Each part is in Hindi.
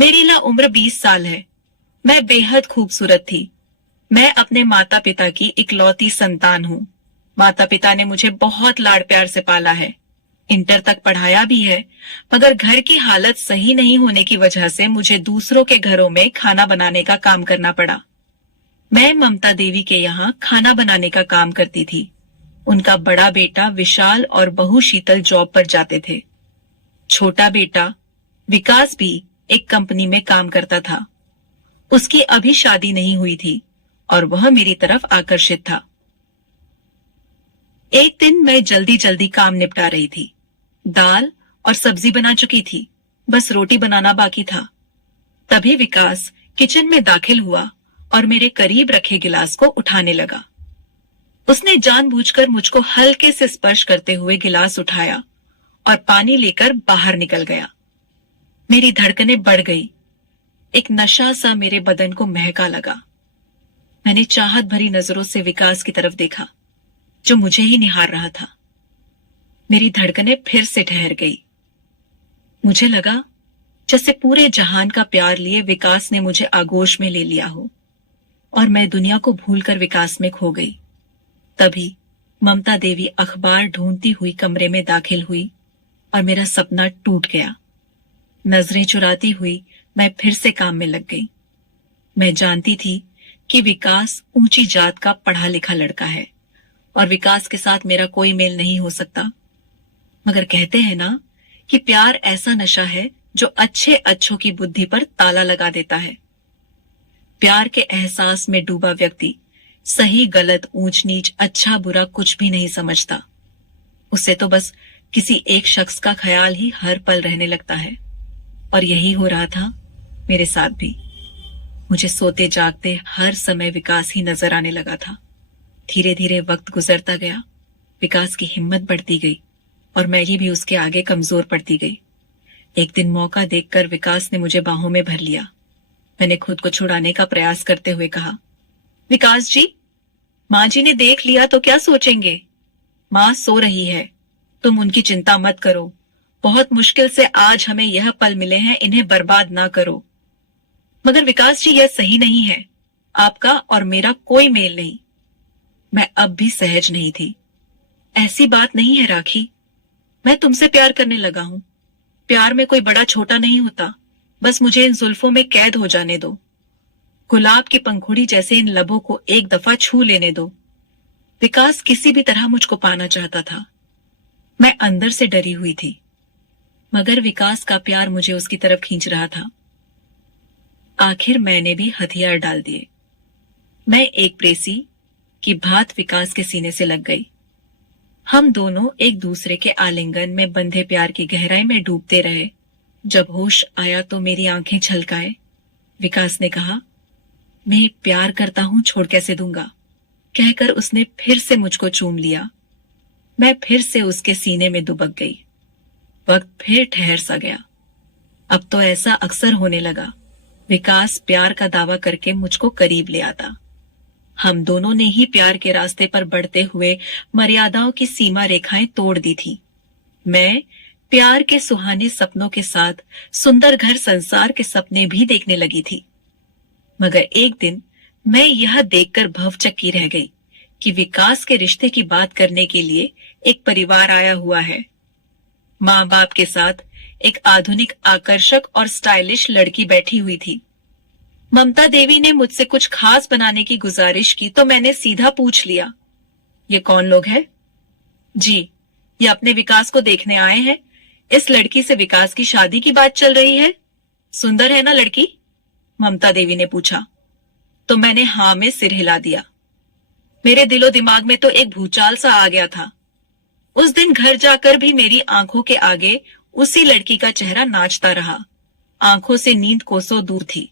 मेरी ना उम्र 20 साल है। मैं बेहद खूबसूरत थी। मैं अपने माता पिता की इकलौती संतान हूँ। माता पिता ने मुझे बहुत लाड़ प्यार से पाला है। इंटर तक पढ़ाया भी है, मगर घर की हालत सही नहीं होने की वजह से मुझे दूसरों के घरों में खाना बनाने का काम करना पड़ा। मैं ममता देवी के यहाँ खाना बनाने का काम करती थी। उनका बड़ा बेटा विशाल और बहू शीतल जॉब पर जाते थे। छोटा बेटा विकास भी एक कंपनी में काम करता था। उसकी अभी शादी नहीं हुई थी और वह मेरी तरफ आकर्षित था। एक दिन मैं जल्दी जल्दी काम निपटा रही थी। दाल और सब्जी बना चुकी थी, बस रोटी बनाना बाकी था। तभी विकास किचन में दाखिल हुआ और मेरे करीब रखे गिलास को उठाने लगा। उसने जानबूझकर मुझको हल्के से स्पर्श करते हुए गिलास उठाया और पानी लेकर बाहर निकल गया। मेरी धड़कनें बढ़ गई। एक नशा सा मेरे बदन को महका लगा। मैंने चाहत भरी नजरों से विकास की तरफ देखा, जो मुझे ही निहार रहा था। मेरी धड़कनें फिर से ठहर गई। मुझे लगा जैसे पूरे जहान का प्यार लिए विकास ने मुझे आगोश में ले लिया हो और मैं दुनिया को भूलकर विकास में खो गई। तभी ममता देवी अखबार ढूंढती हुई कमरे में दाखिल हुई और मेरा सपना टूट गया। नजरें चुराती हुई मैं फिर से काम में लग गई। मैं जानती थी कि विकास ऊंची जात का पढ़ा लिखा लड़का है और विकास के साथ मेरा कोई मेल नहीं हो सकता। मगर कहते हैं ना कि प्यार ऐसा नशा है जो अच्छे अच्छों की बुद्धि पर ताला लगा देता है। प्यार के एहसास में डूबा व्यक्ति सही गलत ऊंच नीच अच्छा बुरा कुछ भी नहीं समझता। उसे तो बस किसी एक शख्स का ख्याल ही हर पल रहने लगता है। और यही हो रहा था मेरे साथ भी। मुझे सोते जागते हर समय विकास ही नजर आने लगा था। धीरे धीरे वक्त गुजरता गया, विकास की हिम्मत बढ़ती गई और मैं ही भी उसके आगे कमजोर पड़ती गई। एक दिन मौका देखकर विकास ने मुझे बाहों में भर लिया। मैंने खुद को छुड़ाने का प्रयास करते हुए कहा, विकास जी, माँ जी ने देख लिया तो क्या सोचेंगे? माँ सो रही है, तुम उनकी चिंता मत करो। बहुत मुश्किल से आज हमें यह पल मिले हैं, इन्हें बर्बाद ना करो। मगर विकास जी, यह सही नहीं है। आपका और मेरा कोई मेल नहीं। मैं अब भी सहज नहीं थी। ऐसी बात नहीं है राखी, मैं तुमसे प्यार करने लगा हूं। प्यार में कोई बड़ा छोटा नहीं होता, बस मुझे इन जुल्फों में कैद हो जाने दो। गुलाब की पंखुड़ी जैसे इन लबों को एक दफा छू लेने दो। विकास किसी भी तरह मुझको पाना चाहता था। मैं अंदर से डरी हुई थी, मगर विकास का प्यार मुझे उसकी तरफ खींच रहा था। आखिर मैंने भी हथियार डाल दिए। मैं एक प्रेसी की भांति विकास के सीने से लग गई। हम दोनों एक दूसरे के आलिंगन में बंधे प्यार की गहराई में डूबते रहे। जब होश आया तो मेरी आंखें छलकाए। विकास ने कहा, मैं प्यार करता हूं, छोड़ कैसे दूंगा? कहकर उसने फिर से मुझको चूम लिया। मैं फिर से उसके सीने में दुबक गई। वक्त फिर ठहर सा गया। अब तो ऐसा अक्सर होने लगा। विकास प्यार का दावा करके मुझको करीब ले आता। हम दोनों ने ही प्यार के रास्ते पर बढ़ते हुए मर्यादाओं की सीमा रेखाएं तोड़ दी थी। मैं प्यार के सुहाने सपनों के साथ सुंदर घर संसार के सपने भी देखने लगी थी। मगर एक दिन मैं यह देखकर भवचक्की रह गई कि विकास के रिश्ते की बात करने के लिए एक परिवार आया हुआ है। माँ बाप के साथ एक आधुनिक, आकर्षक और स्टाइलिश लड़की बैठी हुई थी। ममता देवी ने मुझसे कुछ खास बनाने की गुजारिश की तो मैंने सीधा पूछ लिया, ये कौन लोग हैं? जी, ये अपने विकास को देखने आए हैं। इस लड़की से विकास की शादी की बात चल रही है। सुंदर है ना लड़की? ममता देवी ने पूछा। तो मैंने हाँ में सिर हिला दिया। मेरे दिलो दिमाग में तो एक भूचाल सा आ गया था। उस दिन घर जाकर भी मेरी आंखों के आगे उसी लड़की का चेहरा नाचता रहा। आंखों से नींद कोसों दूर थी।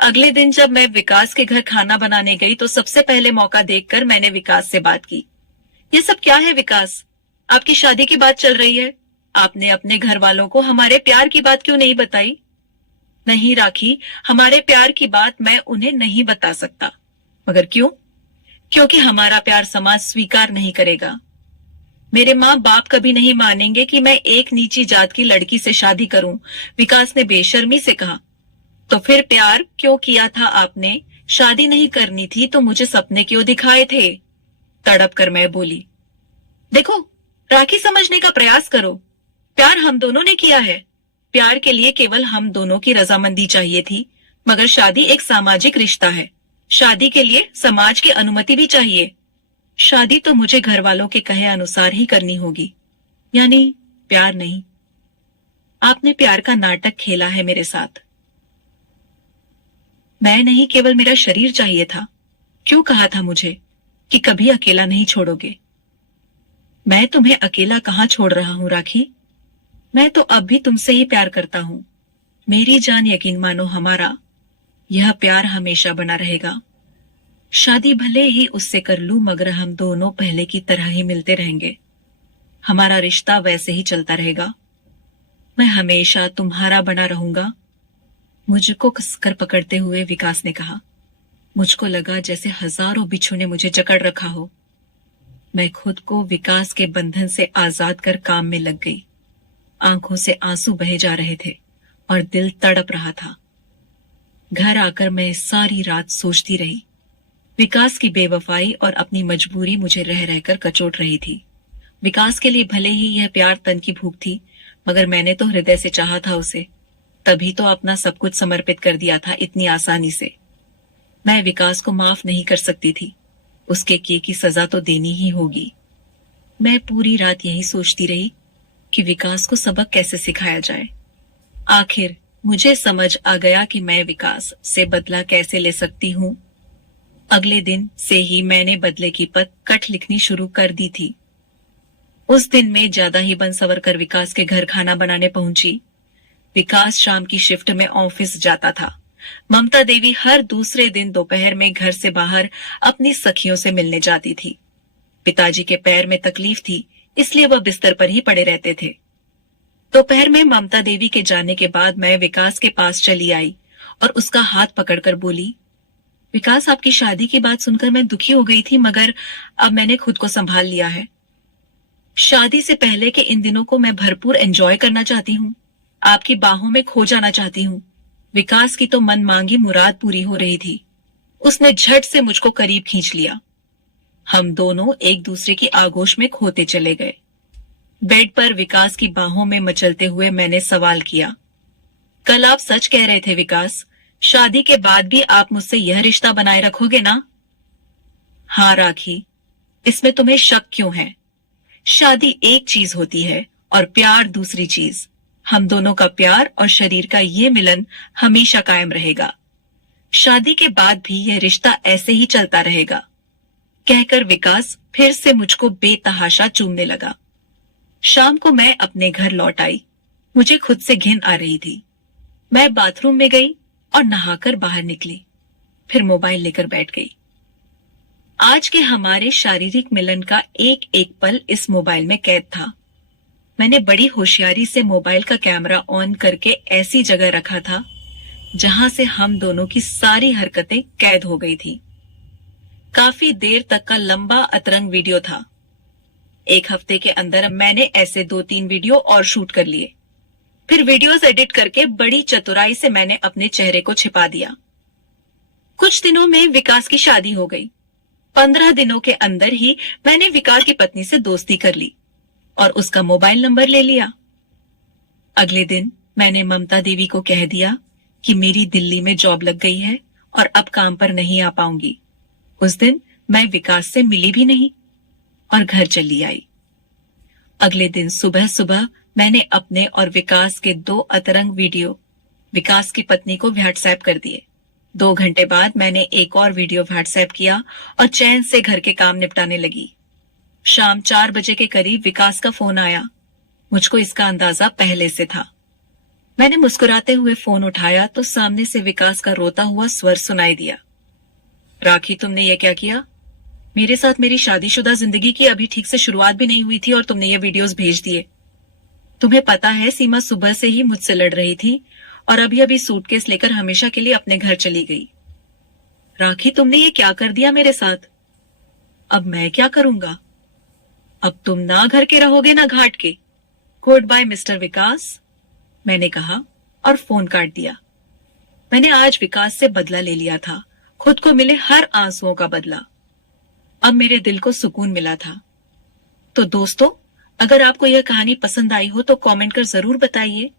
अगले दिन जब मैं विकास के घर खाना बनाने गई तो सबसे पहले मौका देखकर मैंने विकास से बात की। ये सब क्या है विकास? आपकी शादी की बात चल रही है। आपने अपने घर वालों को हमारे प्यार की बात क्यों नहीं बताई? नहीं राखी, हमारे प्यार की बात मैं उन्हें नहीं बता सकता। मगर क्यों? क्योंकि हमारा प्यार समाज स्वीकार नहीं करेगा। मेरे माँ बाप कभी नहीं मानेंगे कि मैं एक नीची जात की लड़की से शादी करूं, विकास ने बेशर्मी से कहा। तो फिर प्यार क्यों किया था आपने? शादी नहीं करनी थी तो मुझे सपने क्यों दिखाए थे? तड़प कर मैं बोली। देखो, राखी समझने का प्रयास करो। प्यार हम दोनों ने किया है। प्यार के लिए केवल हम दोनों की रजामंदी चाहिए थी, मगर शादी एक सामाजिक रिश्ता है। शादी के लिए समाज की अनुमति भी चाहिए। शादी तो मुझे घर वालों के कहे अनुसार ही करनी होगी, यानी प्यार नहीं। आपने प्यार का नाटक खेला है मेरे साथ। मैं नहीं, केवल मेरा शरीर चाहिए था। क्यों कहा था मुझे कि कभी अकेला नहीं छोड़ोगे? मैं तुम्हें अकेला कहाँ छोड़ रहा हूं राखी। मैं तो अब भी तुमसे ही प्यार करता हूं। मेरी जान, यकीन मानो, हमारा यह प्यार हमेशा बना रहेगा। शादी भले ही उससे कर लूं, मगर हम दोनों पहले की तरह ही मिलते रहेंगे। हमारा रिश्ता वैसे ही चलता रहेगा। मैं हमेशा तुम्हारा बना रहूंगा। मुझको कसकर पकड़ते हुए विकास ने कहा। मुझको लगा जैसे हजारों बिच्छू ने मुझे जकड़ रखा हो। मैं खुद को विकास के बंधन से आजाद कर काम में लग गई। आंखों से आंसू बहे जा रहे थे और दिल तड़प रहा था। घर आकर मैं सारी रात सोचती रही। विकास की बेवफाई और अपनी मजबूरी मुझे रह रहकर कचोट रही थी। विकास के लिए भले ही यह प्यार तन की भूख थी, मगर मैंने तो हृदय से चाहा था उसे। तभी तो अपना सब कुछ समर्पित कर दिया था इतनी आसानी से। मैं विकास को माफ नहीं कर सकती थी। उसके किए की सजा तो देनी ही होगी। मैं पूरी रात यही सोचती रही कि विकास को सबक कैसे सिखाया जाए। आखिर मुझे समझ आ गया कि मैं विकास से बदला कैसे ले सकती हूँ। अगले दिन से ही मैंने बदले की कट लिखनी शुरू कर दी थी। उस दिन मैं ज्यादा ही बन सवर कर विकास के घर खाना बनाने पहुंची। विकास शाम की शिफ्ट में ऑफिस जाता था। ममता देवी हर दूसरे दिन दोपहर में घर से बाहर अपनी सखियों से मिलने जाती थी। पिताजी के पैर में तकलीफ थी, इसलिए वह बिस्तर पर ही पड़े रहते थे। दोपहर में ममता देवी के जाने के बाद मैं विकास के पास चली आई और उसका हाथ पकड़कर बोली, विकास, आपकी शादी की बात सुनकर मैं दुखी हो गई थी, मगर अब मैंने खुद को संभाल लिया है। शादी से पहले के इन दिनों को मैं भरपूर एंजॉय करना चाहती हूँ। आपकी बाहों में खो जाना चाहती हूँ। विकास की तो मन मांगी मुराद पूरी हो रही थी। उसने झट से मुझको करीब खींच लिया। हम दोनों एक दूसरे की आगोश में खोते चले गए। बेड पर विकास की बाहों में मचलते हुए मैंने सवाल किया, कल आप सच कह रहे थे विकास, शादी के बाद भी आप मुझसे यह रिश्ता बनाए रखोगे ना? हाँ राखी, इसमें तुम्हें शक क्यों है? शादी एक चीज होती है और प्यार दूसरी चीज। हम दोनों का प्यार और शरीर का ये मिलन हमेशा कायम रहेगा। शादी के बाद भी यह रिश्ता ऐसे ही चलता रहेगा। कहकर विकास फिर से मुझको बेतहाशा चूमने लगा। शाम को मैं अपने घर लौट आई। मुझे खुद से घिन आ रही थी। मैं बाथरूम में गई और नहाकर बाहर निकली। फिर मोबाइल लेकर बैठ गई। आज के हमारे शारीरिक मिलन का एक एक पल इस मोबाइल में कैद था। मैंने बड़ी होशियारी से मोबाइल का कैमरा ऑन करके ऐसी जगह रखा था जहां से हम दोनों की सारी हरकतें कैद हो गई थी। काफी देर तक का लंबा अतरंग वीडियो था। एक हफ्ते के अंदर मैंने ऐसे 2-3 वीडियो और शूट कर लिए। फिर वीडियोस एडिट करके बड़ी चतुराई से मैंने अपने चेहरे को छिपा दिया। कुछ दिनों में विकास की शादी हो गई। 15 दिनों के अंदर ही मैंने विकास की पत्नी से दोस्ती कर ली और उसका मोबाइल नंबर ले लिया। अगले दिन मैंने ममता देवी को कह दिया कि मेरी दिल्ली में जॉब लग गई है और अब काम पर नहीं आ पाऊंगी। उस दिन मैं विकास से मिली भी नहीं और घर चली आई। अगले दिन सुबह सुबह मैंने अपने और विकास के 2 अतरंग वीडियो विकास की पत्नी को व्हाट्सएप कर दिए। 2 घंटे बाद मैंने एक और वीडियो व्हाट्सएप किया और चैन से घर के काम निपटाने लगी। शाम 4 बजे के करीब विकास का फोन आया। मुझको इसका अंदाजा पहले से था। मैंने मुस्कुराते हुए फोन उठाया तो सामने से विकास का रोता हुआ स्वर सुनाई दिया। राखी, तुमने ये क्या किया? मेरे साथ मेरी शादीशुदा जिंदगी की अभी ठीक से शुरुआत भी नहीं हुई थी और तुमने ये वीडियोस भेज दिए। तुम्हें पता है सीमा सुबह से ही मुझसे लड़ रही थी और अभी अभी सूटकेस लेकर हमेशा के लिए अपने घर चली गई। राखी, तुमने ये क्या कर दिया मेरे साथ? अब मैं क्या करूंगा? अब तुम ना घर के रहोगे ना घाट के। गुड बाय मिस्टर विकास, मैंने कहा और फोन काट दिया। मैंने आज विकास से बदला ले लिया था, खुद को मिले हर आंसुओं का बदला। अब मेरे दिल को सुकून मिला था। तो दोस्तों, अगर आपको यह कहानी पसंद आई हो तो कमेंट कर जरूर बताइए।